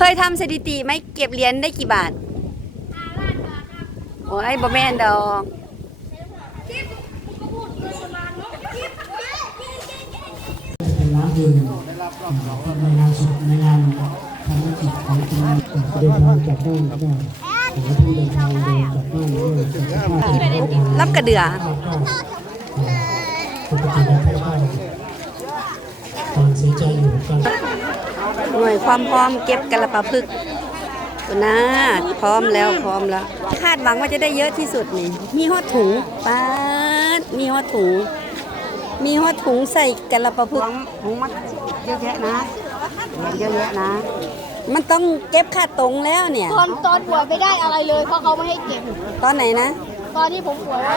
เคยทำสถิติไหมเก็บเหรียญได้กี่บาทโอ้ยบ่แม่นดอกน้ำดื่มในงานศพในงานทำธุรกิจของคุณเดินทางกลับบ้านก็ได้ขอให้ท่เดินทางเดินกลับบ้านด้วยรับกระเดือปกติแล้วตอนเสียใจอยู่ก็ หน่วยความพร้อมเก็บกระปะพึกษ์คุณนะพร้อมแล้วพร้อมแล้ว คาดหวังว่าจะได้เยอะที่สุดนี่ มีฮอดถุงป๊าดมีฮอดถุง มีฮอดถุงใส่กระปะพึกษ์ถุงมันเยอะแยะนะเยอะแยะนะ มันต้องเก็บค่าตรงแล้วเนี่ย ตอนตอนป่วยไม่ได้อะไรเลยเพราะเขาไม่ให้เก็บ ตอนไหนนะ ตอนที่ผมป่วยแล้ว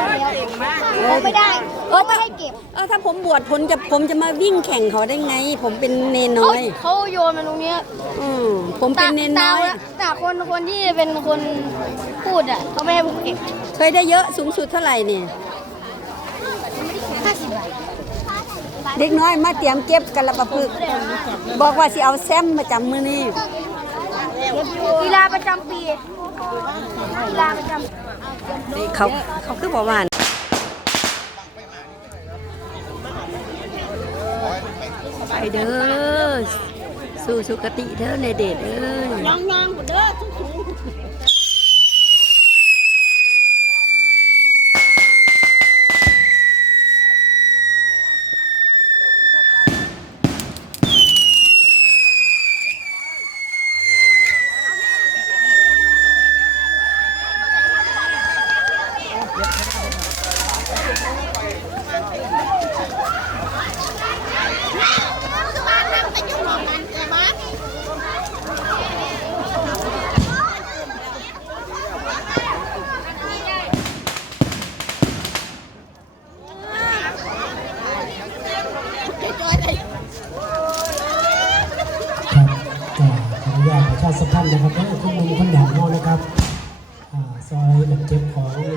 เขาไม่ได้เขาไม่ให้เก็บเออถ้าผมบวชผมจะผมจะมาวิ่งแข่งเขาได้ไง ผมเป็นเนนเขาน้อย เขาโยนมาตรงเนี้ยอืมผมเป็นเนนน้อยแต่แต่คนคนที่เป็นคนพูดอะเขาไม่ให้ผมเก็บเคยได้เยอะสูงสุดเท่าไหร่เนี่ยห้าสิบบาทเด็กน้อยมาเตรียมเก็บกันละประพฤกษ์บอกว่าสิเอาแซมมาจำมือนี่กีฬาประจำปีกีฬาประจำ เขาเขาคือบอกว่าไปเด้อสู่สุคติเด้อในเดชเด้อน้องๆเด้อทุกคนครับก็ขออนุญาตประชา สัมพันธ์นะครับก็คุณมุมคนอย่างนอนะครับอ่าซอยแบบเก็บของ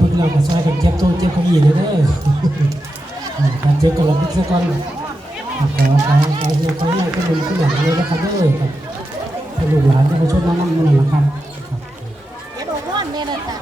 จากเระพึกแล้วก็ซอยกันเจ็บโต๊ะเจ็บขยี้เลยเด้ออ่าการเจ็บกระพึกซะก่อนอ่าขอขอขอเฮียขอให้คุณมุมคนอย่างเลยนะครับเด้อครับลูกหลานจะมาช่วยน้องนั่งนั่นแหละครับเดี๋ยวบอกว่าเนี่ยนะจ๊ะ